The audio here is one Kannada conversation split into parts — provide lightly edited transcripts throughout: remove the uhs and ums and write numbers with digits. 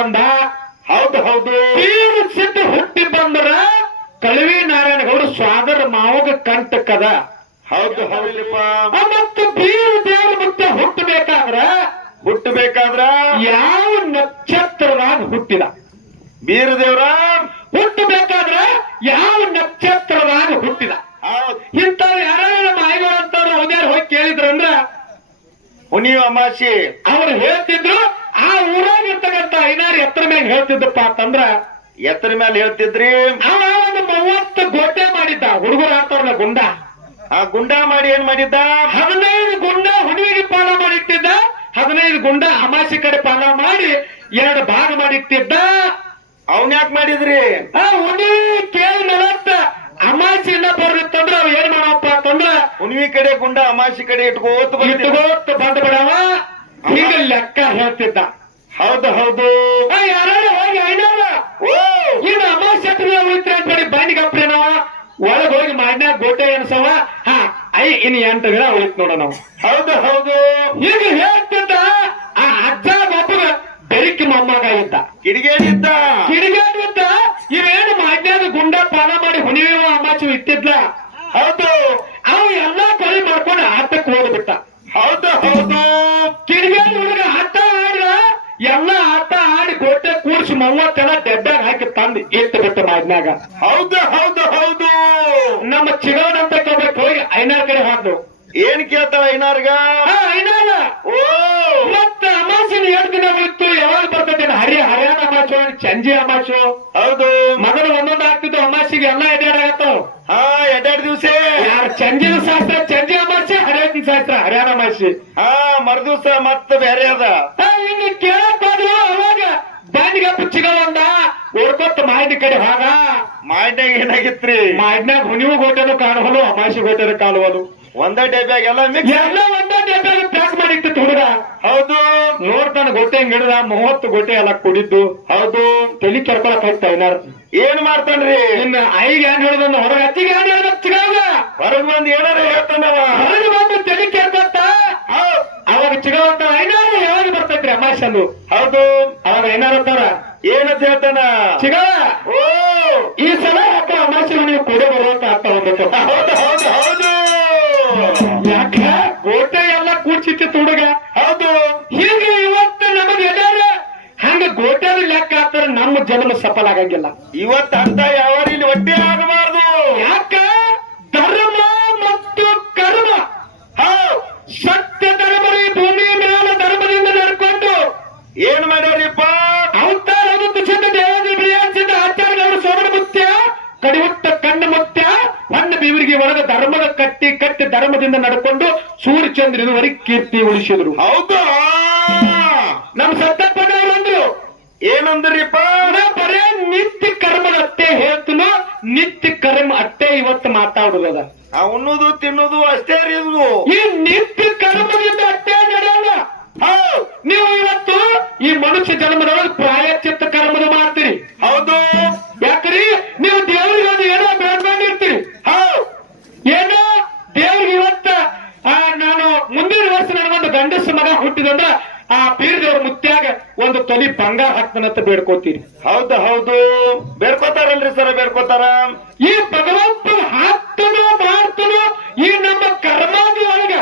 ಬಂದ. ಹೌದು ಹೌದು. ಬೀರ ಸಿದ್ಧ ಹುಟ್ಟಿ ಬಂದ್ರ ಕಳವಿ ನಾರಾಯಣಗೌಡ ಸ್ವಾದರ ಮಾವಗ ಕಂಟಕದ. ಹೌದು ಹೌದಪ್ಪ. ಮತ್ತು ಬೀರ ದೇವರ ಮುತ್ತ ಹುಟ್ಟಬೇಕಾದ್ರ ಯಾವ ನಕ್ಷತ್ರದಾಗ ಹುಟ್ಟಿದ? ಬೀರದೇವ್ರ ಹುಟ್ಟಬೇಕಾದ್ರ ಯಾವ ನಕ್ಷತ್ರದಾಗ ಹುಟ್ಟಿದ? ಇಂಥವ್ರು ಯಾರು ನಮ್ಮ ಆಯ್ಗಳು ಅಂತವ್ರು ಹೋಗ್ಯಾರ ಹೋಗಿ ಕೇಳಿದ್ರಂದ್ರ ಹುಣ್ಣಿಮೆ ಅಮಾಸಿ ಅವ್ರು ಹೇಳ್ತಿದ್ರು. ಆ ಊರಾಗ ಇರ್ತಕ್ಕಂಥ ಐನಾರು ಎತ್ತರ ಮ್ಯಾಗ ಹೇಳ್ತಿದ್ದಪ್ಪ ಅಂತಂದ್ರ ಎತ್ತರ ಮೇಲೆ ಹೇಳ್ತಿದ್ರಿ. ಅವ ಒಂದು 30 ಗೋಟೆ ಮಾಡಿದ್ದ. ಹುಡುಗರು ಆಡ್ತಾರಲ್ಲ ಗುಂಡ, ಆ ಗುಂಡ ಮಾಡಿ ಏನ್ ಮಾಡಿದ್ದ? 15 ಗುಂಡ ಹುಣ್ಣಿಮೆಗೆ ಪಾಲ ಮಾಡಿಟ್ಟಿದ್ದ, 15 ಗುಂಡ ಅಮಾಸಿ ಕಡೆ ಪಾಲ ಮಾಡಿ 2 ಭಾಗ ಮಾಡಿಟ್ಟಿದ್ದ. ಅವನ್ ಯಾಕೆ ಮಾಡಿದ್ರಿ? ಹುಣ್ಣಿಮೆ ಕೇಳಿ ನಲತ್ತ ಅಮಾಸಿ ಇನ್ನ ಬರ್ದಿತ್ತಂದ್ರ ಅವ್ ಏನ್ ಮಾಡಪ್ಪ ಅಂತಂದ್ರ ಹುಣ್ಣಿಮೆ ಕಡೆ ಗುಂಡ ಅಮಾಸಿ ಕಡೆ ಇಟ್ಕೋತ ಬಂದ್ ಬಿಡವ ಈಗ ಲೆಕ್ಕ ಹೇಳ್ತಿದ್ದ. ಹೌದು ಹೌದು. ಯಾರು ಹೋಗಿ ಐನಾರ ಇನ್ನು ಅಮಾಸಿ ಉಳಿತ್ರ ಅಂತ ಹೇಳಿ ಬಂಡಿಗಪ್ರೇನವ ಒಳಗ್ ಹೋಗಿ ಮಾಡ್ನ್ಯಾಗ ಗೋಟೆ ಎನ್ಸವ. ಇನ್ನು 8 ಗಿಡ ಉಳಿತ್ ನೋಡ ನಾವು. ಹೌದು ಹೌದು. ಈಗ ಹೇಳ್ತಿದ್ದ ಆ ಅಜ್ಜ ಒಬ್ಬಗ ಬೆರಿಕಿ ಮೊಮ್ಮಗ ಇದ್ದ, ಕಿಡಿಗೇಡಿದ್ದ. ಇವೇನು ಮಾಡ್ನ್ಯಾಗ ಗುಂಡ ಪಾಲ ಮಾಡಿ ಹುಣಿವ ಅಮಾಚು ಇಟ್ಟಿದ್ಲ. ಹೌದು. ಅವ ಎಲ್ಲಾ ಕೊಳಿ ಮಾಡ್ಕೊಂಡು ಆಟಕ್ಕೆ ಹೋಗ್ಬಿಟ್ಟ. ಹೌದು ಹೌದು. ಕಿಡಿಗೇಡಿ ಹುಡುಗ ಆಟ ಆಡಿದ. ಎಲ್ಲ ಆಟ ಆಡಿ ಗೋಟೆ ಕೂಡಿಸಿ 30 ಡೆಬ್ಬಾಗ ಹಾಕಿ ತಂದು ಇಟ್ಟು ಬಿಟ್ಟು ಮಾಡ್ನ್ಯಾಗ. ಹೌದು ಹೌದು ಹೌದು. ನಮ್ಮ ಚಿಗವನಂತ ಕೇಳ್ಬೇಕು ಹೋಗಿ ಐನಾರ್ ಕಡೆ ಹಾಕ್ದು. ಏನ್ ಕೇಳ್ತಾವ ಐನಾರ್ಗ? ಐನಾರ ಮತ್ತ ಅಮಾಸಿನ 2 ದಿನ ಇತ್ತು. ಯಾವಾಗ ಬರ್ತೈತೆ? ಹರ್ಯಾಣ ಅಮಾಚು, ಚಂಜಿ ಅಮಾಚು. ಹೌದು. ಮೊದಲು ಒಂದೊಂದು ಆಗ್ತಿತ್ತು ಅಮಾಸಿಗೆ ಎಲ್ಲ ಎಡ್ಯಾಡಾಗತ್ತಾವ. 2 ದಿವಸ ಯಾರು ಚಂಜಿನ ಶಾಸ್ತ್ರ ಚಂಜಿ ಅಮಾಸಿ, ಹರ್ಯಾಣ ಶಾಸ್ತ್ರ ಹರ್ಯಾಣ ಅಮಾಸಿ. ಮರುದಿವ್ಸ ಮತ್ತ ಬೇರೆ ಅದ. ಹಿಂಗ ಕೇಳಕ್ ಹೋದ್ರು ಅವಾಗ ಬಾಂಡಿಗಪ್ಪ ಚಿಗವಂದ ಓಡ್ಕೊತ ಮಾಹಿತಿ ಕಡೆ ಹೋಗ. ಮಾಡ್ಯಾಗ ಏನಾಗಿತ್ರಿ? ಮಾಡ್ನ್ಯಾಗ ಹುಣಿವು ಗೋಟೆನು ಕಾಣುವಲು, ಅಮಾಸಿ ಗೋಟೆನು ಕಾಣುವಲು. ಒಂದ ಡಬ್ಯಾಗ ಎಲ್ಲ ಮಿಕ್ಸ್, ಎಲ್ಲ ಒಂದೇ ಡಬ್ಯಾಗ ಪ್ಯಾಕ್ ಮಾಡಿತ್ತು ಹುಡುಗ. ಹೌದು. ನೋಡ್ತಾನ ಗೋಟೆ ಹಿಡಿದ 30 ಗೋಟೆ ಎಲ್ಲ ಕುಡಿದ್ದು. ಹೌದು. ತಲಿ ಕೆರ್ಕೊಳಕ್ ಹೋಗ್ತಾ ಏನಾರ ಏನ್ ಮಾಡ್ತಾನ್ರಿ? ಇನ್ನ ಐಗೆ ಏನ್ ಹೇಳ್ದ ಹೊರಗೆ ಅಚ್ಚಿಗೆ ಏನ್ ಹೇಳ್ದ ಚಿಗಾಗ ಹೊರಗ್ ಬಂದ್ ಏನಾರ ಹೇಳ್ತಾನವ. ಹೊರಗೆ ಬಂದು ತಲಿ ಕೆರ್ಕೊತ್ತ ಅವಾಗ ಚಿಗವಂತ ಐನಾರು ಯಾವಾಗ ಬರ್ತೈತ್ರಿ ಅಮಾಸಿ ಅಂದು. ಹೌದು. ಅವಾಗ ಐನಾರು ಅಂತಾರ ಏನಂತ ಹೇಳ್ತಾನ? ಚಿಗ ಈ ಸಲ ಯಾಕ ಅಮಾಸಿ ನೀವು ಕೂಡ ಬರುವಂತ ಅರ್ಥ ಹೋಗ್ಬೇಕು. ಹೌದು ಹೌದು ಹೌದು. ಯಾಕ ಗೋಟೆ ಎಲ್ಲ ಕೂಡ್ಸಿತ್ತು ಹುಡುಗ. ಹೌದು. ಹೀಗೆ ಇವತ್ತು ನಮಗೆ ಎಲ್ಲಾರ ಹಂಗ ಗೋಟೆ ಲೆಕ್ಕ ಹಾಕ್ತಾರೆ ನಮ್ಮ ಜನ್ಮ ಸಫಲ ಆಗಂಗಿಲ್ಲ. ಇವತ್ತು ಅಂತ ಯಾವ ಇಲ್ಲಿ ಒಟ್ಟೆ ಆಗಬಾರ್ದು. ಯಾಕ? ಧರ್ಮ ಮತ್ತು ಕರ್ಮ, ಸತ್ಯ ಧರ್ಮ ಈ ಭೂಮಿ ಮೇಲೆ ಧರ್ಮದಿಂದ ನಡ್ಕೊಂಡು ಏನ್ ಮಾಡ್ಯಾರಿಪ್ಪ? ಅವತಾರ ಸಿದ್ಧ ದೇವಾದಿ ಪ್ರಿಯಾಸಿದ್ದ ಆಚಾರ್ಯವರು ಸೋಮನ ಮುತ್ಯ ಕಡಿಹುಟ್ಟ ಕಣ್ಣ ಮುತ್ಯ ಹೊನ್ನ ಬೀವರಿಗೆ ಒಳಗ ಧರ್ಮದ ಕಟ್ಟಿ ಧರ್ಮದಿಂದ ನಡ್ಕೊಂಡು ಸೂರ್ಯಚಂದ್ರನವರೆಗೆ ಕೀರ್ತಿ ಉಳಿಸಿದ್ರು. ಹೌದಾ? ನಮ್ ಸತ್ತಪ್ಪನವರು ಅಂದ್ರು ಏನಂದ್ರಿಪ್ಪ? ಬರೇ ನಿತ್ಯ ಕರ್ಮದ ಅಟ್ಟೆ ಹೇಳ್ತನೋ, ನಿತ್ಯ ಕರ್ಮ ಅಟ್ಟೆ ಇವತ್ತು ಮಾತಾಡುದದ. ಉಣ್ಣುದು ತಿನ್ನುದು ಅಷ್ಟೇ ಇದು. ಈ ನಿತ್ಯ ಕರ್ಮದಿಂದ ಅಟ್ಟೆ ನಡೆಯಲ್ಲ. ನೀವು ಇವತ್ತು ಈ ಮನುಷ್ಯ ಜನ್ಮದೊಳಗೆ ಪ್ರಾಯಶ್ಚಿತ್ತ ಕರ್ಮದ ಮಾಡ್ತೀರಿ. ಹೌದು. ಯಾಕ್ರಿ? ನೀವು ದೇವ್ರಿಗೆ ಒಂದು ಏನೋ ಬೇಡ್ಕೊಂಡಿರ್ತೀರಿ. ಏನೋ ದೇವ್ರಿಗೆ ಇವತ್ತ ನಾನು ಮುಂದಿನ ವರ್ಷ ನನಗೊಂದು ಗಂಡಸ ಮಗ ಹುಟ್ಟಿದಂದ್ರ ಆ ಬೀರದೇವ್ರ ಮುತ್ಯಾಗ ಒಂದು ತೊಲಿ ಬಂಗಾರ ಹಾಕ್ತಾನಂತ ಬೇಡ್ಕೋತೀರಿ. ಹೌದು ಹೌದು. ಬೇಡ್ಕೋತಾರಲ್ರಿ ಸರ, ಬೇಡ್ಕೋತಾರ. ಈ ಭಗವಂತ ಹಾಕ್ತನೋ ಮಾಡ್ತನೋ ಈ ನಮ್ಮ ಕರ್ಮಾದಿ ಒಳಗ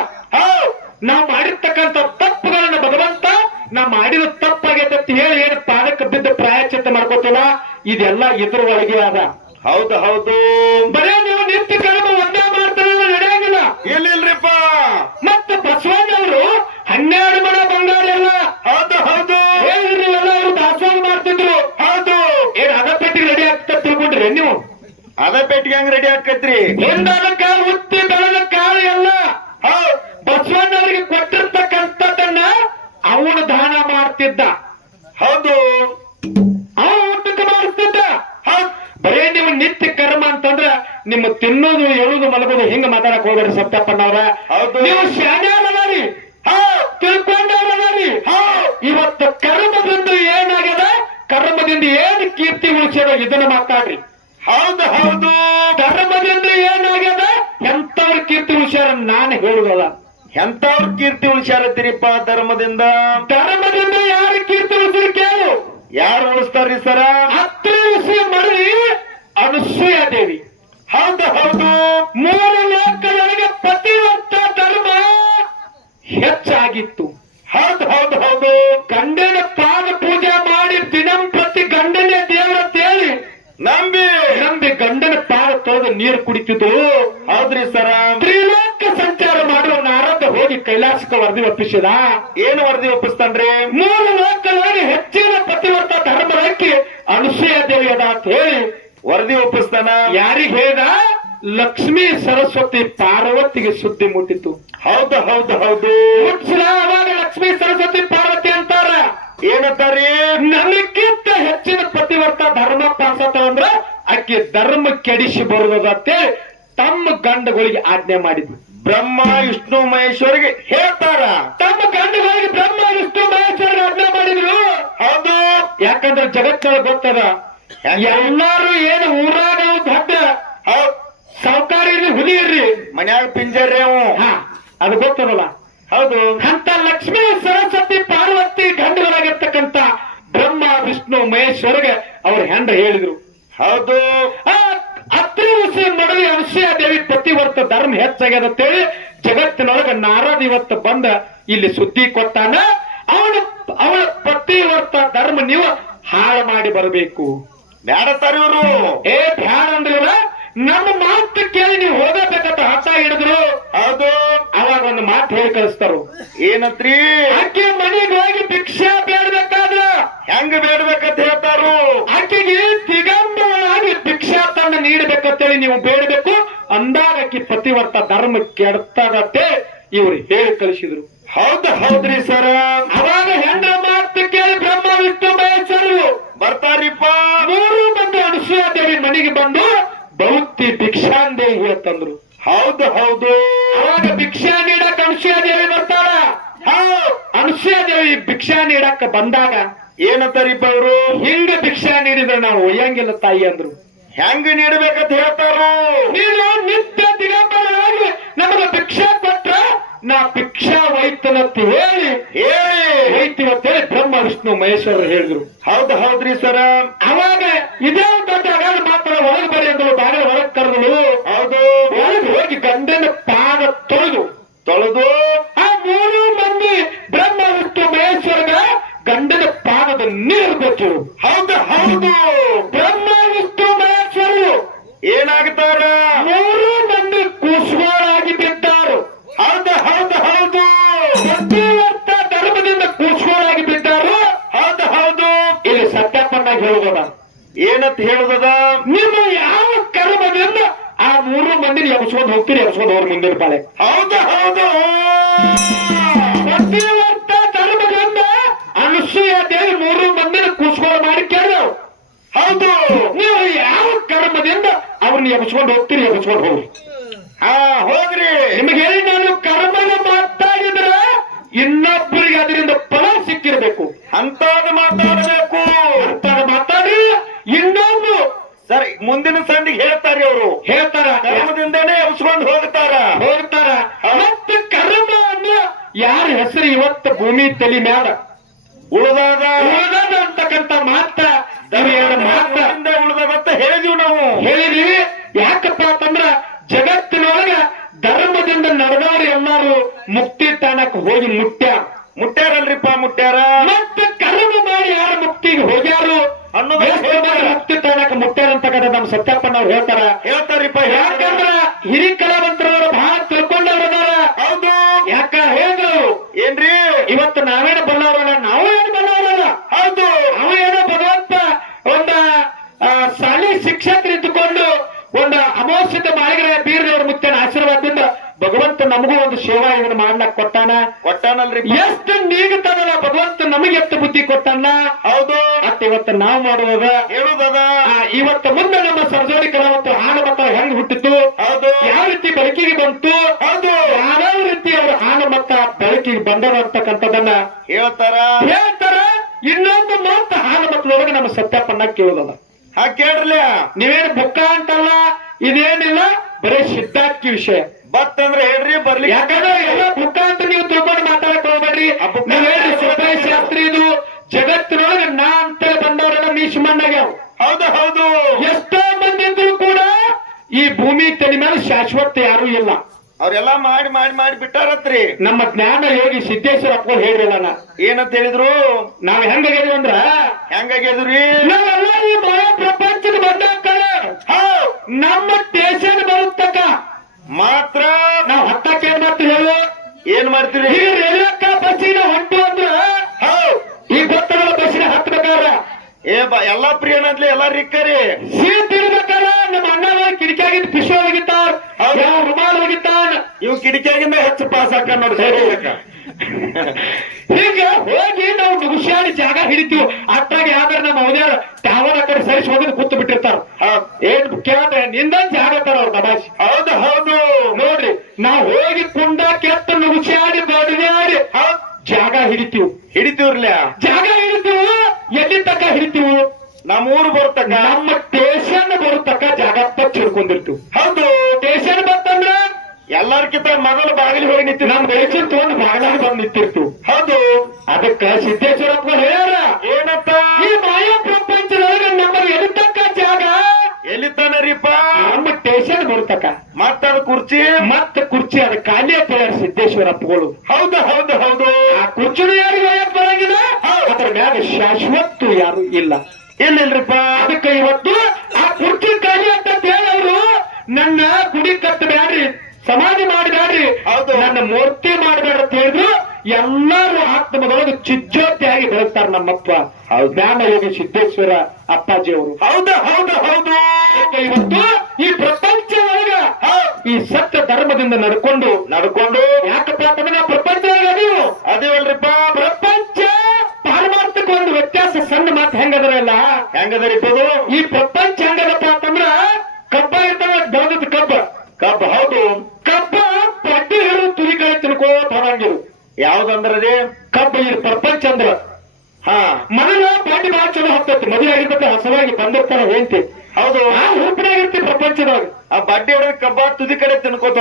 ನಾವು ಮಾಡಿರ್ತಕ್ಕಂಥ ತಪ್ಪುಗಳನ್ನ ಭಗವಂತ ನಾವು ಮಾಡಿದ ತಪ್ಪಾಗೈತೆ ಹೇಳಿ ಏನು ಪಾದಕ್ಕೆ ಬಿದ್ದು ಪ್ರಾಯಶ್ಚಿತ್ತ ಮಾಡ್ಕೋತಲ್ಲ, ಇದೆಲ್ಲ ಇದ್ರ ಒಳಗೆ ಅದ. ಹೌದು ಹೌದು. ಬರೇ ನೀವು ನಿತ್ಯ ಕರ್ಮ ಒಂದೇ ಮಾಡ್ತಾರ ನಡೆಯಂಗಿಲ್ಲ. ಇಲ್ಲಿಲ್ರಿಪ್ಪ. ಮತ್ತೆ ಬಸವಣ್ಣವರು 12 ಮಣ ಬಂಗಾರ ಎಲ್ಲ. ಹೌದು ಹೌದು. ಹೇಳಿದ್ರಿ ಎಲ್ಲ ಅವರು ದಾಸೋಹ ಮಾಡ್ತಿದ್ರು. ಹೌದು. ಏನ್ ಅದ ಪೆಟ್ಟಿಗೆ ರೆಡಿ ಆಗ್ತಾ ತಿಳ್ಕೊಂಡ್ರಿ ನೀವು? ಅದ ಪೆಟ್ಟಿಗೆ ಹೆಂಗ್ ರೆಡಿ ಆಕತ್ರಿ? ಹಿಂದಾದ ಕಾಳು ಹುಟ್ಟಿ ಬೆಳೆದ ಕಾಳು ಎಲ್ಲ ಬಸವಣ್ಣವರಿಗೆ ಕೊಟ್ಟಿರ್ತಕ್ಕಂಥದ್ದನ್ನ ಅವನು ದಾನ ಮಾಡ್ತಿದ್ದ. ಹೌದು. ಅವನು ಊಟಕ್ಕೆ ಮಾಡಿಸ್ತಿದ್ದ. ಬರೇ ನೀವು ನಿತ್ಯ ಕರ್ಮ ಅಂತಂದ್ರ ನಿಮ್ಮ ತಿನ್ನೋದು ಹೇಳುದು ಮಲಗೋದು ಹಿಂಗ ಮಾತಾಡಕ್ ಹೋಗ್ಬೇಡ್ರಿ ಸತ್ಯಪ್ಪನವ್ರ. ನೀವು ಶಾಣ್ಯಾರಿ ತಿಳ್ಕೊಂಡವ್ರಿ. ಇವತ್ತು ಕರ್ಮದಿಂದ ಏನಾಗ್ಯದ, ಕರ್ಮದಿಂದ ಏನ್ ಕೀರ್ತಿ ಉಳಿಸ್ಯದ ಇದನ್ನ ಮಾತಾಡ್ರಿ. ಹೌದು ಹೌದು. ಧರ್ಮದಿಂದ ಏನಾಗ್ಯದ, ಎಂತವ್ರ ಕೀರ್ತಿ ಉಳಿಸ್ಯಾರ ನಾನು ಹೇಳುದಲ್ಲ. ಎಂತವ್ರ ಕೀರ್ತಿ ಉಳಿಸ್ಯಾರತ್ತೀರಿಪ್ಪ ಧರ್ಮದಿಂದ? ಧರ್ಮದಿಂದ ಯಾರು ಕೀರ್ತಿ ಉಳಿಸಿದ್ರು ಕೇಳು. ಯಾರು ಉಳಿಸ್ತಾರ್ರಿ ಸರ? ಹತ್ತು ಋಷಿ ಮಡವಿ ಅನಸೂಯ ದೇವಿ. ಹೌದು ಹೌದು. ಮೂರು ಲೋಕದೊಳಗೆ ಪತಿವರ್ತ ಧರ್ಮ ಹೆಚ್ಚಾಗಿತ್ತು. ಹೌದು ಹೌದು ಹೌದು. ಗಂಡನ ಪಾದ ಪೂಜೆ ಮಾಡಿ ದಿನಂಪ್ರತಿ ಗಂಡನೇ ದೇವರ ತೇಳಿ ನಂಬಿ ಗಂಡನ ಪಾದ ತೊಳೆದು ನೀರು ಕುಡಿತಿದ್ದು. ಹೌದ್ರಿ ಸರ. ತ್ರಿಲೋಕ ಸಂಚಾರ ಮಾಡುವ ನಾರದ ಹೋಗಿ ಕೈಲಾಸಕ್ಕೆ ವರದಿ ಒಪ್ಪಿಸಿದ. ಏನು ವರದಿ ಒಪ್ಪಿಸ್ತಾನ್ರಿ? ಮೂರು ಲೋಕದೊಳಗೆ ಹೆಚ್ಚಿನ ಪತಿವರ್ತ ಧರ್ಮಕ್ಕೆ ಅನಸೂಯ ದೇವಿ ಅದ ಅಂತ ಹೇಳಿ ವರದಿ ಒಪ್ಪಿಸ್ತಾನ. ಯಾರಿಗೆ ಹೇಳ್ದ? ಲಕ್ಷ್ಮೀ ಸರಸ್ವತಿ ಪಾರ್ವತಿಗೆ ಸುದ್ದಿ ಮುಟ್ಟಿತು. ಹೌದು ಹೌದು ಹೌದು. ಅವಾಗ ಲಕ್ಷ್ಮೀ ಸರಸ್ವತಿ ಪಾರ್ವತಿ ಅಂತಾರ. ಏನಂತಾರಿ? ನನಗಿಂತ ಹೆಚ್ಚಿನ ಪತಿವರ್ತ ಧರ್ಮ ಪಾಸತ ಅಂದ್ರ ಆಕೆ ಧರ್ಮ ಕೆಡಿಸಿ ಬರುವುದತ್ತೆ ತಮ್ಮ ಗಂಡಗಳಿಗೆ ಆಜ್ಞೆ ಮಾಡಿದ್ರು. ಬ್ರಹ್ಮ ವಿಷ್ಣು ಮಹೇಶ್ವರಿಗೆ ಹೇಳ್ತಾರ. ತಮ್ಮ ಗಂಡಗಳಿಗೆ ಬ್ರಹ್ಮ ವಿಷ್ಣು ಮಹೇಶ್ವರಿಗೆ ಆಜ್ಞೆ ಮಾಡಿದ್ರು. ಹೌದು. ಯಾಕಂದ್ರೆ ಜಗತ್ತೊಳಗೆ ಗೊತ್ತದ ಎಲ್ಲಾರು ಏನು ಊರಾಗ ದೊಡ್ಡ ಸಾವುಕಾರಿ ಹುಲಿ ಇರ್ರಿ, ಮನ್ಯಾಗ ಪಿಂಜರ್ರಿ ಅವು. ಅದು ಗೊತ್ತದಲ್ಲ. ಹೌದು. ಅಂತ ಲಕ್ಷ್ಮೀ ಸರಸ್ವತಿ ಪಾರ್ವತಿ ಗಂಡುಗಳಾಗಿರ್ತಕ್ಕಂಥ ಬ್ರಹ್ಮ ವಿಷ್ಣು ಮಹೇಶ್ವರಿಗೆ ಅವ್ರ ಹೆಂಡ ಹೇಳಿದ್ರು. ಹೌದು. ಅತ್ರಿ ಋಷಿ ಮಡವಿ ಅನಸೂಯ ದೇವಿ ಪತಿವರ್ತ ಧರ್ಮ ಹೆಚ್ಚಾಗ್ಯದಂತೇಳಿ ಜಗತ್ತಿನೊಳಗ ನಾರದ ಇವತ್ತು ಬಂದ ಇಲ್ಲಿ ಸುದ್ದಿ ಕೊಟ್ಟಾನ. ಅವಳ ಪತಿವರ್ತ ಧರ್ಮ ನೀವು ಹಾಳು ಮಾಡಿ ಬರಬೇಕು. ಬ್ಯಾಡತಾರ ಇವರು. ಬ್ಯಾಡ ಅಂದ್ರಲ್ಲ, ನಮ್ಮ ಮಾತು ಕೇಳಿ ನೀವು ಹೋಗಬೇಕಂತ ಹಠ ಹಿಡಿದ್ರು. ಹೌದು. ಅವಾಗ ಒಂದು ಮಾತು ಹೇಳಿ ಕಳಿಸ್ತಾರು. ಏನಂತ್ರಿ? ಆಕೆ ಮನೆಗೆ ಹೋಗಿ ಭಿಕ್ಷಾ ಬೇಡಬೇಕಾದ್ರ ಹೆಂಗ ಬೇಡ್ಬೇಕಂತ ಹೇಳ್ತಾರು. ಆಕೆಗೆ ದಿಗಂಬರಾಗಿ ಭಿಕ್ಷಾ ತಂಡ ನೀಡಬೇಕಂತೇಳಿ ನೀವು ಬೇಡಬೇಕು ಅಂದಾಗ ಆಕೆ ಪತಿವರ್ತ ಧರ್ಮ ಕೆಡ್ತಾಗತ್ತೆ ಇವ್ರು ಹೇಳಿ ಕಳಿಸಿದ್ರು. ಹೌದು ಹೌದ್ರಿ ಸರ. ಅವಾಗ ಹೆಂಡ ಮಾತು ಕೇಳಿ ಬ್ರಹ್ಮ ವಿಷ್ಣು ಮಹೇಶ್ವರರು ಬರ್ತಾರಿಪ್ಪ. ಮೂರು ಬಂದು ಅನಸೂಯ ದೇವಿ ಮನೆಗೆ ಬಂದು ಬೌದ್ಧಿ ಭಿಕ್ಷಾಂದೇವಿ ಹೇಳ್ತಂದ್ರು. ಹೌದು ಹೌದು. ಅವಾಗ ಭಿಕ್ಷಾ ನೀಡಕ್ ಅನಸೂಯ ದೇವಿ ಬರ್ತಾಳ. ಅನಸೂಯ ದೇವಿ ಭಿಕ್ಷಾ ನೀಡಕ್ ಬಂದಾಗ ಏನಂತಾರಿಪ್ಪ ಅವರು? ಹಿಂಗ ಭಿಕ್ಷಾ ನೀಡಿದ್ರೆ ನಾವು ಒಯ್ಯಂಗಿಲ್ಲ ತಾಯಿ ಅಂದ್ರು. ಹೆಂಗ ನೀಡಬೇಕಂತ ಹೇಳ್ತಾರು. ನೀನು ನಿತ್ಯ ದಿಗಂಬರನಾಗಿ ನಮಗೆ ಭಿಕ್ಷಾ ಕೊಟ್ರ ನಾ ಭಿಕ್ಷಾ ಒಯ್ತನಂತ ಹೇಳಿ ಒಯ್ತೀವಂತೇಳಿ ಬ್ರಹ್ಮ ವಿಷ್ಣು ಮಹೇಶ್ವರರು ಹೇಳಿದ್ರು. ಹೌದು ಹೌದ್ರಿ ಸರ. ಅವಾಗ ಇದೇ ದೊಡ್ಡ ಅಗಾಧ ಮಾತ್ರ ಒಳಗೆ ಬರಿ ಅಂದ್ರು. ಬಾಗಿಲ ಒಳಗೆ ಕರೆದಳು. ಹೌದು. ಒಳಗೆ ಹೋಗಿ ಗಂಡನ ಪಾದ ತೊಳೆದು ಆ ಮೂರು ಮಂದಿ ಬ್ರಹ್ಮ ವಿಷ್ಣು ಮಹೇಶ್ವರಗ ಗಂಡನ ಪಾದದ ನೀರು ಕೊಟ್ಟರು. ಹೌದು ಹೌದು. ಬ್ರಹ್ಮ ವಿಷ್ಣು ಮಹೇಶ್ವರರು ಏನಾಗ್ತಾರ? ಮೂರು ಮಂದಿ ಕೂಸುಗಳಾಗಿ ಬಿದ್ದಾರು. ಹೌದು ಹೌದು ಹೌದು. ಪತಿವರ್ತ ಧರ್ಮದಿಂದ ಕೂಸುಗಳಾಗಿ ಬಿದ್ದಾರು. ಹೌದು ಹೌದು. ಇಲ್ಲಿ ಸತ್ಯಪ್ಪನಾಗಿ ಹೇಳುವುದ ಏನಂತ ಹೇಳುದದ? ನಿಮ್ಮ ಯಾವ ಕರ್ಮದಿಂದ ಆ ಮೂರು ಮಂದಿನ ಎಬ್ಸ್ಕೊಂಡು ಹೋಗ್ತೀರಿ, ಎಬ್ಸ್ಕೊಂಡು ಹೋಗ್ರ ಮುಂದಿನ ಪಾಳೆ. ಹೌದು ಹೌದು. ಪತಿವರ್ತ ಧರ್ಮದಿಂದ ಅನಸೂಯ ದೇವಿ ಮೂರು ಮಂದಿನ ಕೂಸ್ಕೊಂಡು ಮಾಡಿ ಕೇಳಿದವು. ಹೌದು. ನೀವು ಯಾವ ಕರ್ಮದಿಂದ ಅವ್ರನ್ನ ಎಬ್ಸ್ಕೊಂಡು ಹೋಗ್ತೀರಿ, ಎಬ್ಸ್ಕೊಂಡು ಹೋಗ್ರಿ. ಹೋಗ್ರಿ. ನಿಮಗೆ ಹೇಳಿ ನಾನು ಕರ್ಮನ ಮಾತಾಡಿದ್ರೆ ಇನ್ನೊಬ್ಬರಿಗೆ ಅದರಿಂದ ಫಲ ಸಿಕ್ಕಿರ್ಬೇಕು. ಅಂತಾದ ಮಾತಾಡಬೇಕು. ಅಂತಾದ ಮಾತಾಡಿ ಇನ್ನೊಂದು ಸರಿ ಮುಂದಿನ ಸಂದಿಗೆ ಹೇಳ್ತಾರೆ ಅವರು. ಹೇಳ್ತಾರ ಕರ್ಮದಿಂದನೇ ಎಬ್ಸ್ಕೊಂಡು ಹೋಗ್ತಾರ. ಮತ್ತೆ ಕರ್ಮ ಅನ್ನ ಯಾರ ಹೆಸರು ಇವತ್ತು ಭೂಮಿ ತಲೆ ಮ್ಯಾಲ ಉಳಿದಾದ ಅಂತಕ್ಕಂಥ ಮಾತ ಉಳಿದಂತ ಹೇಳಿದೀವಿ ನಾವು. ಹೇಳಿದೀವಿ. ಯಾಕಪ್ಪ ಅಂತಂದ್ರ ಜಗತ್ತಿನೊಳಗ ಧರ್ಮದಿಂದ ನಡೆದವರು ಎಲ್ಲಾರು ಮುಕ್ತಿ ತಾಣಕ್ ಹೋಗಿ ಮುಟ್ಟ್ಯಾರಲ್ರಿಪ್ಪ ಮುಟ್ಟ್ಯಾರ. ಮತ್ತೆ ಕರ್ಮ ಮಾಡಿ ಯಾರು ಮುಕ್ತಿಗೆ ಹೋಗ್ಯಾರು ಮುಕ್ತಿ ತಾಣಕ್ ಮುಟ್ಟ್ಯಾರಂತಕ್ಕಂಥ ನಮ್ಮ ಸತ್ಯಪ್ಪನವ್ರು ಹೇಳ್ತಾರಿಪ್ಪ. ಯಾಕಂದ್ರ ಹಿರಿ ಕಲಾವಂತರವರು ಬಹಳ ತಿಳ್ಕೊಂಡವ್ರದಾರ. ಹೌದು. ಯಾಕ ಹೇಳಿದ್ರು ಏನ್ರಿ? ಇವತ್ತು ನಾವೇನು ಬಲ್ಲವರಲ್ಲ, ನಾವು ಏನು ಬಲ್ಲವರಲ್ಲ. ಹೌದು. ನಾವು ಏನೋ ಭಗವಂತ ಒಂದ ಶಾಲೆ ಶಿಕ್ಷಕರಿದ್ದುಕೊಂಡು ಒಂದು ಅಮೋಷಿತ ಮಾಳಿಗರ ಬೀರದವ್ರ ಮುತ್ತನ ಆಶೀರ್ವಾದದಿಂದ ಭಗವಂತ ನಮಗೂ ಒಂದು ಸೇವಾ ಇದನ್ನ ಮಾಡ್ಲಾಕ್ ಕೊಟ್ಟಾನಲ್ರಿ. ಎಷ್ಟು ನೀಗುತ್ತಾನಲ್ಲ ಭಗವಂತ ನಮಗೆ ಎಷ್ಟು ಬುದ್ಧಿ ಕೊಟ್ಟಾನ. ಹೌದು. ಮತ್ತೆ ಇವತ್ತು ನಾವು ಮಾಡುವಾಗ ಹೇಳುದದ ಇವತ್ತು ಮುಂದೆ ನಮ್ಮ ಸರ್ಜೋಡಿ ಕಲಾವಂತರು ಹಾಡು ಮತ ಹೆಂಗ್ ಹುಟ್ಟಿತ್ತು. ಹೌದು. ಯಾವ ರೀತಿ ಬೆಳಕಿಗೆ ಬಂತು. ಹೌದು. ಯಾವ ರೀತಿ ಅವರು ಹಾಡು ಮತ ಬೆಳಕಿಗೆ ಬಂದದ ಅಂತಕ್ಕಂಥದನ್ನ ಹೇಳ್ತಾರ. ಇನ್ನೊಂದು ಮಾತು ಹಾಡು ಮತದೊಳಗೆ ನಮ್ಮ ಸತ್ಯಪ್ಪನ್ನ ಕೇಳುದಲ್ಲ. ಕೇಳ್ರಲ್ಲ. ನೀವೇನು ಬುಕ್ಕ ಅಂತಲ್ಲ, ಇದೇನಿಲ್ಲ, ಬರೀ ಸಿದ್ಧಾರ್ಥಿ ವಿಷಯ. ಬತ್ತಂದ್ರೆ ಹೇಳ್ರಿ ಬರ್ಲಿ. ಯಾಕಂದ್ರೆ ಎಲ್ಲ ಬುಕ್ಕ ಅಂತ ನೀವು ತಿಳ್ಕೊಂಡು ಮಾತಾಡಕ್ ಹೋಗ್ಬೇಡ್ರಿ. ನೀವೇನು ಸುಬ್ಬಯ್ಯ ಶಾಸ್ತ್ರಿ ಇದು ಜಗತ್ತಿನೊಳಗೆ ನಾ ಅಂತೇಳಿ ತೀಸ್ ಮಣ್ಣಾಗ್ಯಾವ. ಹೌದು ಹೌದು ಎಷ್ಟೋ ಮಂದಿ ಇದ್ರು ಕೂಡ ಈ ಭೂಮಿ ತಲೆ ಮೇಲೆ ಶಾಶ್ವತ ಯಾರು ಇಲ್ಲ. ಅವ್ರೆಲ್ಲಾ ಮಾಡಿ ಮಾಡಿ ಮಾಡಿ ಬಿಟ್ಟಾರತ್ರಿ. ನಮ್ಮ ಜ್ಞಾನ ಯೋಗಿ ಸಿದ್ದೇಶ್ವರ ಅಪ್ಪ ಹೇಳಿಲ್ಲ ಏನಂತ ಹೇಳಿದ್ರು? ನಾವ್ ಹೆಂಗಾಗ್ಯದೀವಿ ಅಂದ್ರ ಹೆಂಗಾಗ್ಯದ್ರಿ? ನಾವೆಲ್ಲ ಈ ಮಾಯಾ ಪ್ರಪಂಚದ ಬಂದಾಕ ನಮ್ಮ ಸ್ಟೇಷನ್ ಬರುತ್ತಕ ಮಾತ್ರ ನಾವ್ ಹತ್ತಕ್ಕೆ ಏನ್ ಮಾಡ್ತೀವಿ ಹೇಳು? ಏನ್ ಮಾಡ್ತೀರಿ? ಈಗ ರೈಲಕ್ಕ ಬಸ್ಸಿನ ಹೊಂಟು ಅಂದ್ರ ಈಗ ಗೊತ್ತಲ್ಲ ಬಸ್ಸಿನ ಹತ್ಬೇಕಾರ ಎಲ್ಲಾ ಪ್ರಿಯನಂದ್ಲಿ ಎಲ್ಲಾ ರಿಕ್ಕರಿ ಸೀಟ್ ಇರ್ಬೇಕಾರ ನಮ್ಮ ಅಣ್ಣ ಕಿಟಕಿಯಾಗಿದ್ದು ಪಿಶೋ ಹೋಗಿತ್ತಾರ, ಯಾವ ರುಮಾಲ್ ಹೋಗಿತ್ತಾನ, ಇವ್ ಕಿಟಕಿಯಾಗಿಂದ ಹೆಚ್ಚು ಪಾಸ್ ಹಾಕ ನೋಡಿ. ಈಗ ಹೋಗಿ ನಾವು ನುಗುಶಾಡಿ ಜಾಗ ಹಿಡಿತೀವಿ. ಅಷ್ಟಾಗ ಯಾವ್ದಾರ ನಮ್ಮ ಅವದ್ಯಾರ ತಾವನ ಕಡೆ ಸರಿಸಿ ಹೋಗೋದು ಕೂತು ಬಿಟ್ಟಿರ್ತಾರ. ಏನ್ ಕೇಳ್ತಾರೆ ನಿಂದೊಂದ್ ಜಾಗ ತರ ಅವ್ರ ತಮಾಷೆ. ಹೌದು ಹೌದು ನೋಡ್ರಿ ನಾವ್ ಹೋಗಿ ಕುಂಡ ಕೆತ್ತ ನುಗುಶಾಡಿ ಬಡಿದಾಡಿ ಜಾಗ ಹಿಡಿತೀವ್ರಲ್ಲ. ಜಾಗ ಹಿಡಿತೀವಿ. ಎಲ್ಲಿ ತಕ್ಕ ಹಿಡಿತೀವಿ? ನಮ್ಮ ಊರು ಬರ್ತಕ್ಕ, ನಮ್ಮ ಸ್ಟೇಷನ್ ಬರುತ್ತಕ್ಕ ಜಾಗ ತಚ್ಚ ಹಿಡ್ಕೊಂಡಿರ್ತೀವಿ. ಹೌದು ಸ್ಟೇಷನ್ ಬಂತಂದ್ರ ಎಲ್ಲಾರ್ಕಿಂತ ಮೊದಲು ಬಾಗಿಲು ಹೋಗಿ ನಿಂತೀವಿ. ನಮ್ ಸ್ಟೇಷನ್ ತಗೊಂಡು ಬಾಗಿಲಾಗ ಬಂದು ನಿಂತಿರ್ತೀವಿ. ಹೌದು ಅದಕ್ಕ ಸಿದ್ದೇಶ್ವರಪ್ಪ ಹೇಳ್ಯಾರ ಏನತ್ತ? ಈ ಮಾಯಾ ಪ್ರಪಂಚದೊಳಗೆ ನಮ್ಮಲ್ಲಿ ಎಲ್ಲಿ ತಕ್ಕ ಜಾಗ ಎಲ್ಲಿ ತಾನರಿಪ್ಪ? ನಮ್ಮ ಸ್ಟೇಷನ್ ಬರುತ್ತಕ್ಕ. ಮತ್ತದ ಕುರ್ಚಿ ಕುರ್ಚಿ ಅದ ಖಾಲಿ ಅಂತ ಹೇಳ್ಯಾರ ಸಿದ್ದೇಶ್ವರಪ್ಪಗಳು. ಹೌದು ಹೌದು ಹೌದು ಆ ಕುರ್ಚಿನ ಯಾರಿಗೂ ಒಯ್ಯಕ್ ಬರಂಗಿಲ್ಲ, ಅದ್ರ ಮ್ಯಾಗ ಶಾಶ್ವತ ಯಾರು ಇಲ್ಲ. ಇಲ್ಲಿಲ್ರಿಪ್ಪ. ಅದಕ್ಕೆ ಇವತ್ತು ಆ ಕುರ್ಚಿ ಖಾಲಿ ಅಂತ ಹೇಳಿ ಅವರು ನನ್ನ ಗುಡಿ ಕಟ್ಟಬೇಡ್ರಿ, ಸಮಾಧಿ ಮಾಡಬೇಡ್ರಿ, ಹೌದು ನನ್ನ ಮೂರ್ತಿ ಮಾಡಬೇಡ್ರಿ ಅಂತ ಹೇಳಿದ್ರು. ಎಲ್ಲರೂ ಆತ್ಮದೊಳಗೆ ಚಿಜ್ಜೋತಿಯಾಗಿ ಬೆಳೆಸ್ತಾರ ನಮ್ಮಪ್ಪ ಜ್ಞಾನ ಯೋಗಿ ಸಿದ್ದೇಶ್ವರ ಅಪ್ಪಾಜಿ ಅವರು. ಹೌದು ಹೌದು ಹೌದು ಇವತ್ತು ಈ ಪ್ರಪಂಚದೊಳಗ ಈ ಸತ್ಯ ಧರ್ಮದಿಂದ ನಡ್ಕೊಂಡು ಯಾಕಪ್ಪ ಅಂತಂದ್ರೆ ನಾವು ಪ್ರಪಂಚದೊಳಗೆ ಅದೀವು. ಅದೇವಲ್ರಿಪ್ಪ. ಪ್ರಪಂಚ ಪಾರಮಾರ್ಥಕ್ಕೆ ಒಂದು ವ್ಯತ್ಯಾಸ ಸಣ್ಣ ಮಾತು ಹೆಂಗದರಲ್ಲ ಹೆಂಗದರಿಪ್ಪ? ಈ ಪ್ರಪಂಚ ಹೆಂಗದಪ್ಪ ಅಂತಂದ್ರ ಕಬ್ಬ ಇರ್ತಾವ, ಬೆಳೆದ ಕಬ್ಬ ಹೌದು. ಕಬ್ಬ ಪಟ್ಟಿ ಹಿಡಿದು ತುದಿ ಕೈ ತಿನ್ಕೋತ ಹೋಗಂಗಿರು. ಯಾವ್ದಂದ್ರದೇ ಕಬ್ಬ ಈ ಪ್ರಪಂಚ ಅಂದ್ರ ಮನನ ಪಾಟಿ ಬಾಳ ಚಲೋ ಹೋಗ್ತೈತಿ. ಮದುವೆ ಆಗಿರ್ತೈತಿ, ಹೊಸವಾಗಿ ಬಂದಿರ್ತಾರ ಹೇಳ್ತಿ. ಹೌದು ಆ ಹುರುಪನಾಗಿರ್ತಿ ಪ್ರಪಂಚದೊಳಗ. ಆ ಬಡ್ಡಿ ಹಿಡಿದ ಕಬ್ಬ ತುದಿ ಕಡೆ ತಿನ್ಕೋತ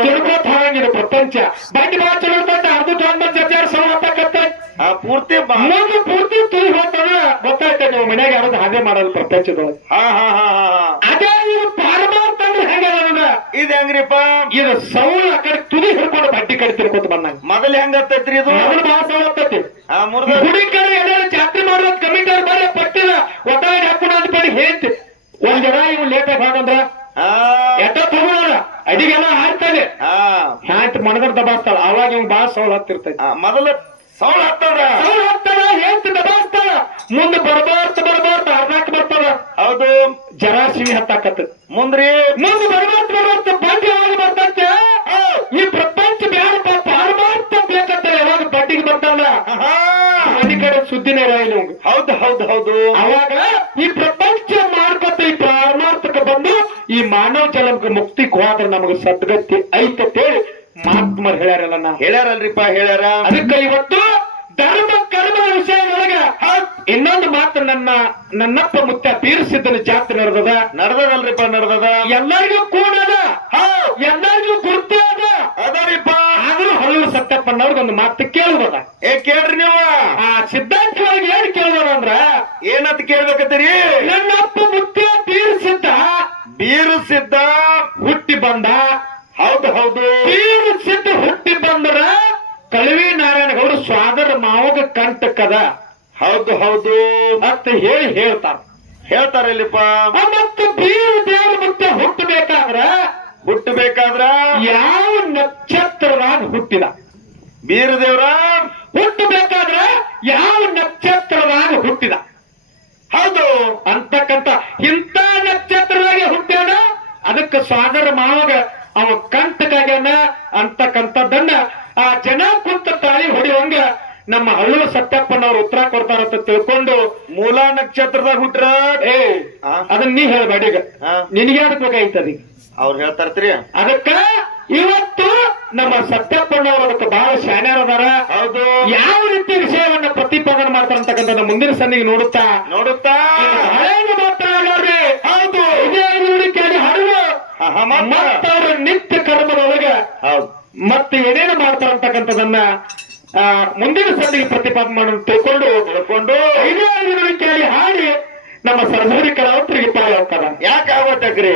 ಹೋಗಂಗಿರು ಪ್ರಪಂಚ. ಬಡ್ಡಿ ಬಾಳ ಚಲೋ ಇರ್ತೈತಿ. ಅರ್ಧ ತೊಗೊಂಡ್ಬಂದ್ ಜಜ್ಜಾರ ಸೌ ಹತ್ತಕತ್ತ ಪೂರ್ತಿ ಮುಂದೆ ಪೂರ್ತಿ ತುದಿ ಹೋಗ್ತಂದ್ರ ಗೊತ್ತಾಯ್ತ ನೀವು ಮನ್ಯಾಗ ಯಾವ್ದು ಹಾಗೆ ಮಾಡಲ್ಲ ಪ್ರಪಂಚದೊಳಗೆ. ಅದೇ ಇದು ಪಾರಮಾರ್ಥ ಅಂದ್ರೆ ಹೆಂಗ ಇದು ಹೆಂಗ್ರಿಪ್ಪ? ಇದು ಸೌಳ ಆ ಕಡೆ ತುದಿ ಹಿಡ್ಕೊಂಡು ಬಡ್ಡಿ ಕಡೆ ತಿರ್ಕೋತ ಬಂದಂಗ. ಮೊದಲು ಹೆಂಗ ಹತ್ತೈತ್ರಿ ಇದು? ಮೊದಲು ಬಹಳ ಸೌಳ ಹತ್ತೈತಿ. ಗುಡಿ ಕಡೆ ಎಲ್ಲಾರು ಜಾತ್ರೆ ಮಾಡೋದ್ ಕಮಿಟಿ ಅವ್ರು ಬರೀ ಪಟ್ಟಿನ ಒಟ್ಟಾಗಿ ಹಾಕೋಣ ಅಂತ ಬರೀ ಹೇಳ್ತಿ. ಒಂದ್ ಜನ ಇವ್ ಲೇಟ್ ಆಗಿ ಹಾಕಂದ್ರ ಎಟ್ಟ ತಗೋಣ ಅಡಿಗೆಲ್ಲ ಹಾಡ್ತಾನೆ ಹ್ಯಾಂಟ್ ಮಣದ್ರ ದಬಾಸ್ತಾಳ. ಅವಾಗ ಇವ್ ಬಾಳ ಸೌಳ ಹತ್ತಿರ್ತೈತಿ. ಮೊದಲು ಸೌಳ ಹತ್ತದ ಹೇಳ್ತಿ ದಬಾಸ್ತಾಳ. ಮುಂದೆ ಬರ್ಬಾರ್ತ ಅರ್ಧಾಕ್ ಬರ್ತದ. ಹೌದು ಜರಾಶಿವಿ ಹತ್ತಾಕತ್ತ. ಮುಂದೆ ಬರ್ಬಾರ್ತ ಬಡ್ಡಿ ಯಾವಾಗ ಬರ್ತೈತೆ? ಈ ಪ್ರಪಂಚ ಬ್ಯಾಡಪ್ಪ ಪಾರಮಾರ್ಥ ಬೇಕಂತ ಯಾವಾಗ ಬಡ್ಡಿಗೆ ಬರ್ತಾವಲ್ಲ ಮನೆ ಕಡೆ ಸುದ್ದಿನೇ ಇರಲ್ಲ. ಹೌದು ಹೌದು ಹೌದು ಅವಾಗ ಈ ಪ್ರಪಂಚ ಮಾಡ್ಕೊತ ಈ ಪಾರಮಾರ್ಥಕ್ಕೆ ಬಂದು ಈ ಮಾನವ ಜನ್ಮಕ್ಕೆ ಮುಕ್ತಿ ಹೋದ್ರೆ ನಮಗೆ ಸದ್ಗತಿ ಐತೇಳಿ ಮಹಾತ್ಮರು ಹೇಳ್ಯಾರಲ್ಲ. ಹೇಳ್ಯಾರಲ್ರಿಪ್ಪ, ಹೇಳ್ಯಾರ. ಅದಕ್ಕೆ ಇವತ್ತು ಧರ್ಮ ಕರ್ಮದ ವಿಷಯದೊಳಗ ಇನ್ನೊಂದು ಮಾತು ನನ್ನಪ್ಪ ಮುತ್ತ ಬೀರಸಿದ್ದನ ಜಾತ್ರೆ ನಡೆದದಲ್ರಿಪ್ಪ. ನಡೆದದ ಎಲ್ಲರಿಗೂ ಕೂಡದ, ಎಲ್ಲರಿಗೂ ಗುರ್ತು ಅದರಿಪ್ಪ. ಆದ್ರೂ ಹಳ್ಳೂರು ಸತ್ಯಪ್ಪನವ್ರಿಗೆ ಒಂದು ಮಾತು ಕೇಳುವುದ. ಕೇಳ್ರಿ ನೀವು. ಆ ಸಿದ್ಧಾಂತಗಳಿಗೆ ಏನ್ ಕೇಳುವ ಅಂದ್ರ ಏನಂತ ಕೇಳ್ಬೇಕತ್ತೀರಿ? ನನ್ನಪ್ಪ ಮುತ್ತ ಬೀರಸಿದ್ದ ಹುಟ್ಟಿ ಬಂದ. ಹೌದು ಹೌದು ಬೀರಸಿದ್ದ ಹುಟ್ಟಿ ಬಂದ್ರ ಕಳವಿ ನಾರಾಯಣಗೌಡ ಸ್ವಾದರ ಮಾವಗ ಕಂಟಕದ. ಹೌದು ಹೌದು ಅಂತ ಹೇಳ್ತಾರಲ್ಲಿಪ್ಪ. ಮತ್ತೆ ಬೀರ ದೇವ್ರ ಮತ್ತೆ ಹುಟ್ಟಬೇಕಾದ್ರ ಯಾವ ನಕ್ಷತ್ರದಾಗ ಹುಟ್ಟಿದ? ಬೀರದೇವ್ರ ಹುಟ್ಟಬೇಕಾದ್ರ ಯಾವ ನಕ್ಷತ್ರದಾಗ ಹುಟ್ಟಿದ? ಹೌದು ಅಂತಕ್ಕಂತ ಇಂಥ ನಕ್ಷತ್ರದಾಗೆ ಹುಟ್ಟ್ಯಾಡ. ಅದಕ್ಕೆ ಸ್ವಾದರ ಮಾವಗ ಅವ ಕಂಟಕಾಗ್ಯಾನ ಅಂತಕ್ಕಂಥದ್ದನ್ನ ಆ ಜನ ಕುಂತ ತಾಳಿ ಹೊಡಿವಂಗ ನಮ್ಮ ಹಳ್ಳೂರು ಸತ್ಯಪ್ಪನವ್ರು ಉತ್ತರ ಕೊಡ್ತಾರಂತ ತಿಳ್ಕೊಂಡು ಮೂಲ ನಕ್ಷತ್ರದಾಗ ಹುಟ್ರ ಅದನ್ನ ನೀ ಹೇಳ್ಬೇಡ. ಈಗ ನಿನಗೆ ಬೇಕಾಯ್ತದ. ಅವ್ರು ಹೇಳ್ತಾರ್ತೀರಿ. ಅದಕ್ಕ ಇವತ್ತು ನಮ್ಮ ಸತ್ಯಪ್ಪನವರು ಅದಕ್ಕೆ ಬಹಳ ಶಾನ್ಯಾರದಾರ. ಹೌದು ಯಾವ ರೀತಿ ವಿಷಯವನ್ನ ಪ್ರತಿಪಾದನೆ ಮಾಡ್ತಾರಂತಕ್ಕಂಥ ಮುಂದಿನ ಸಂದಿಗೆ ನೋಡುತ್ತಾ ಹಳೆಯ ಮಾತನಾಡ್ರಿ. ಹೌದು ಇದೇ ನುಡಿಕೆಯಲ್ಲಿ ಹಡಗು ಮತ್ತವ್ರ ನಿತ್ಯ ಕರ್ಮದೊಳಗ ಮತ್ತೆ ಏನೇನು ಮಾಡ್ತಾರಂತಕ್ಕಂಥದನ್ನ ಮುಂದಿನ ಸಂದಿಗೆ ಪ್ರತಿಪಾದನೆ ಮಾಡೋದು ತಿಳ್ಕೊಂಡು ಇದೇ ನುಡಿಕೆಯಲ್ಲಿ ಹಾಡಿ ನಮ್ಮ ಸರಸ್ವತಿ ಕಲಾವಂತರಿಗೆ ಪಾಯ ಹೋಗ್ತಾರ. ಯಾಕೆ ಆಗೋತಕ್ರಿ